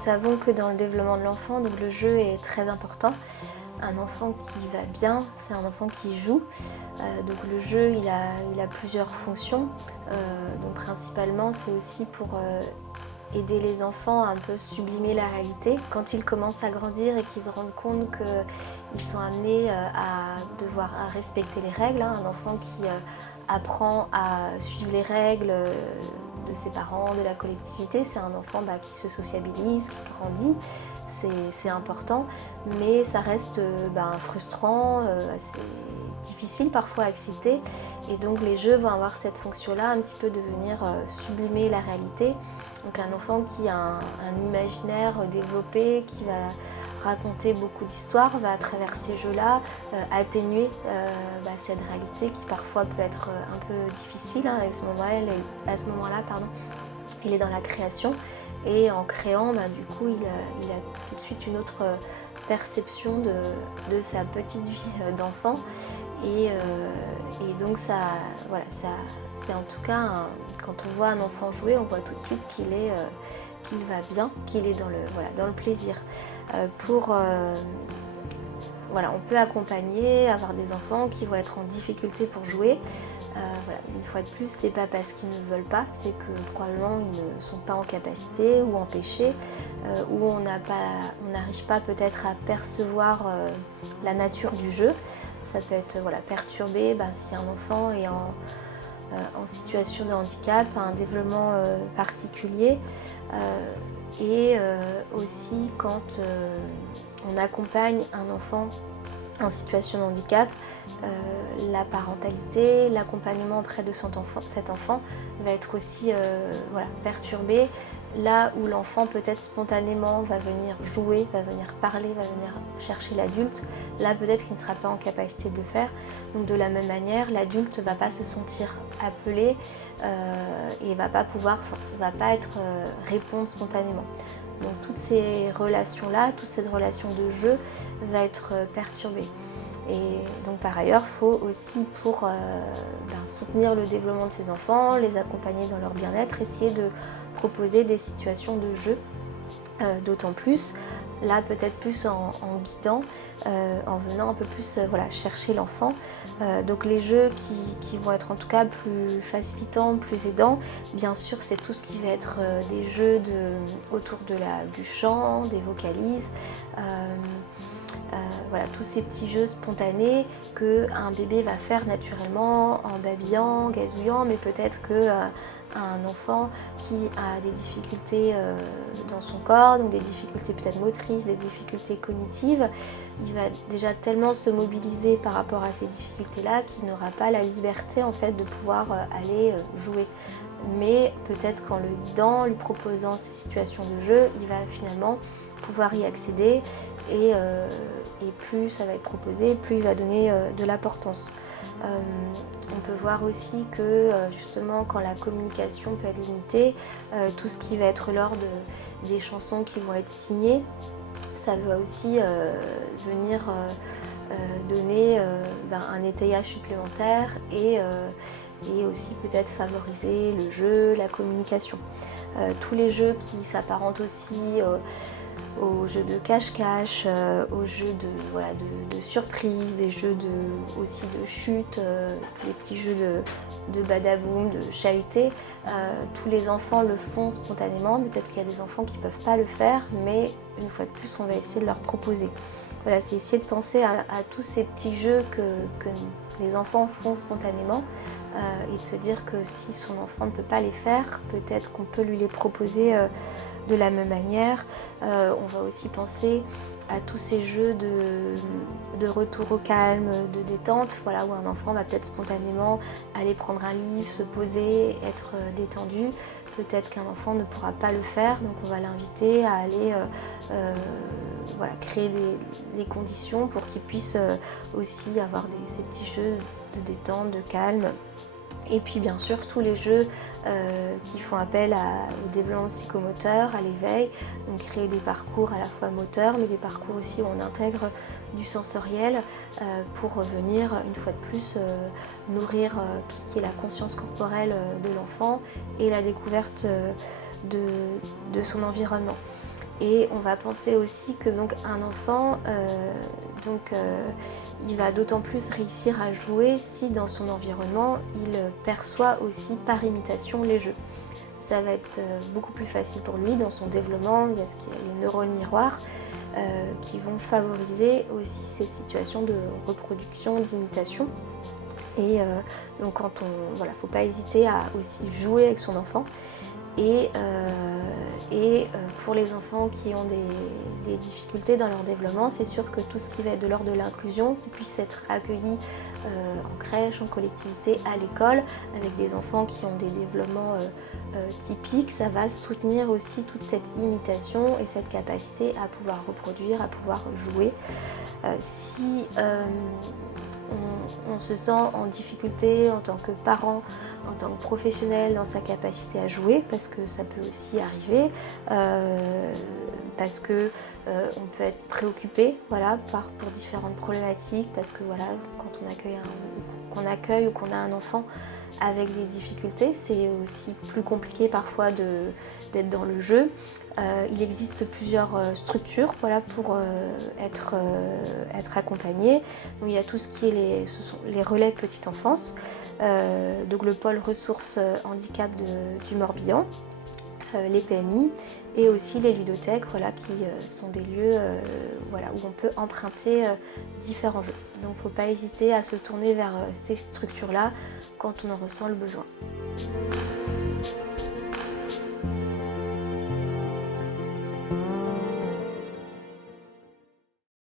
savons que dans le développement de l'enfant, donc le jeu est très important. Un enfant qui va bien, c'est un enfant qui joue. Donc le jeu, il a plusieurs fonctions. Donc principalement, c'est aussi pour aider les enfants à un peu sublimer la réalité. Quand ils commencent à grandir et qu'ils se rendent compte qu'ils sont amenés à devoir respecter les règles, un enfant qui apprend à suivre les règles de ses parents, de la collectivité, c'est un enfant qui se sociabilise, qui grandit. C'est important, mais ça reste frustrant, assez difficile parfois à accepter. Et donc les jeux vont avoir cette fonction-là, un petit peu de venir sublimer la réalité. Donc un enfant qui a un imaginaire développé, qui va raconter beaucoup d'histoires, va à travers ces jeux-là atténuer cette réalité qui parfois peut être un peu difficile. À ce moment-là, il est dans la création. Et en créant, du coup, il a tout de suite une autre perception de sa petite vie d'enfant. Et donc, c'est en tout cas, quand on voit un enfant jouer, on voit tout de suite qu'il va bien, qu'il est dans le plaisir. On peut accompagner, avoir des enfants qui vont être en difficulté pour jouer. Une fois de plus, c'est pas parce qu'ils ne veulent pas, c'est que probablement ils ne sont pas en capacité ou empêchés, ou on n'arrive pas peut-être à percevoir la nature du jeu. Ça peut être perturbé si un enfant est en situation de handicap, un développement particulier, et aussi quand on accompagne un enfant en situation de handicap, la parentalité, l'accompagnement auprès de cet enfant va être aussi perturbé. Là où l'enfant peut-être spontanément va venir jouer, va venir parler, va venir chercher l'adulte, là peut-être qu'il ne sera pas en capacité de le faire. Donc de la même manière, l'adulte ne va pas se sentir appelé et va pas répondre spontanément. Donc toutes ces relations-là, toute cette relation de jeu va être perturbée. Et donc par ailleurs, il faut aussi pour soutenir le développement de ces enfants, les accompagner dans leur bien-être, essayer de proposer des situations de jeu, d'autant plus, là peut-être plus en guidant, en venant un peu plus chercher l'enfant. Donc les jeux qui vont être en tout cas plus facilitants, plus aidants, bien sûr c'est tout ce qui va être des jeux autour du chant, des vocalises, tous ces petits jeux spontanés qu'un bébé va faire naturellement en babillant, gazouillant, mais peut-être qu'un enfant qui a des difficultés dans son corps, donc des difficultés peut-être motrices, des difficultés cognitives, il va déjà tellement se mobiliser par rapport à ces difficultés-là qu'il n'aura pas la liberté en fait de pouvoir aller jouer. Mais peut-être qu'en le guidant, lui proposant ces situations de jeu, il va finalement pouvoir y accéder et plus ça va être proposé, plus il va donner de l'importance. On peut voir aussi que justement quand la communication peut être limitée, tout ce qui va être l'ordre des chansons qui vont être signées, ça va aussi venir donner un étayage supplémentaire et aussi peut-être favoriser le jeu, la communication. Tous les jeux qui s'apparentent aussi aux jeux de cache-cache, aux jeux de surprise, des jeux aussi de chute, tous les petits jeux de badaboum, de chahuté. Tous les enfants le font spontanément, peut-être qu'il y a des enfants qui ne peuvent pas le faire, mais une fois de plus on va essayer de leur proposer. C'est essayer de penser à tous ces petits jeux que les enfants font spontanément et de se dire que si son enfant ne peut pas les faire, peut-être qu'on peut lui les proposer de la même manière. On va aussi penser à tous ces jeux de retour au calme, de détente, où un enfant va peut-être spontanément aller prendre un livre, se poser, être détendu. Peut-être qu'un enfant ne pourra pas le faire, donc on va l'inviter à aller créer des conditions pour qu'il puisse aussi avoir ces petits jeux de détente, de calme. Et puis bien sûr tous les jeux qui font appel au développement psychomoteur, à l'éveil, donc créer des parcours à la fois moteurs mais des parcours aussi où on intègre du sensoriel pour venir une fois de plus nourrir tout ce qui est la conscience corporelle de l'enfant et la découverte de son environnement. Et on va penser aussi que donc un enfant, il va d'autant plus réussir à jouer si dans son environnement, il perçoit aussi par imitation les jeux. Ça va être beaucoup plus facile pour lui dans son développement. Il y a les neurones miroirs qui vont favoriser aussi ces situations de reproduction, d'imitation. Et donc faut pas hésiter à aussi jouer avec son enfant. Et pour les enfants qui ont des difficultés dans leur développement, c'est sûr que tout ce qui va être de l'ordre de l'inclusion, qu'ils puissent être accueillis en crèche, en collectivité, à l'école, avec des enfants qui ont des développements typiques, ça va soutenir aussi toute cette imitation et cette capacité à pouvoir reproduire, à pouvoir jouer. Si on se sent en difficulté en tant que parent, en tant que professionnel dans sa capacité à jouer, parce que ça peut aussi arriver, parce que on peut être préoccupé pour différentes problématiques, parce que quand on accueille ou qu'on a un enfant avec des difficultés, c'est aussi plus compliqué parfois d'être dans le jeu. Il existe plusieurs structures pour être accompagné. Donc, il y a tout ce qui est ce sont les relais petite enfance, donc le pôle ressources handicap du Morbihan, les PMI et aussi les ludothèques qui sont des lieux où on peut emprunter différents jeux. Donc il ne faut pas hésiter à se tourner vers ces structures-là quand on en ressent le besoin.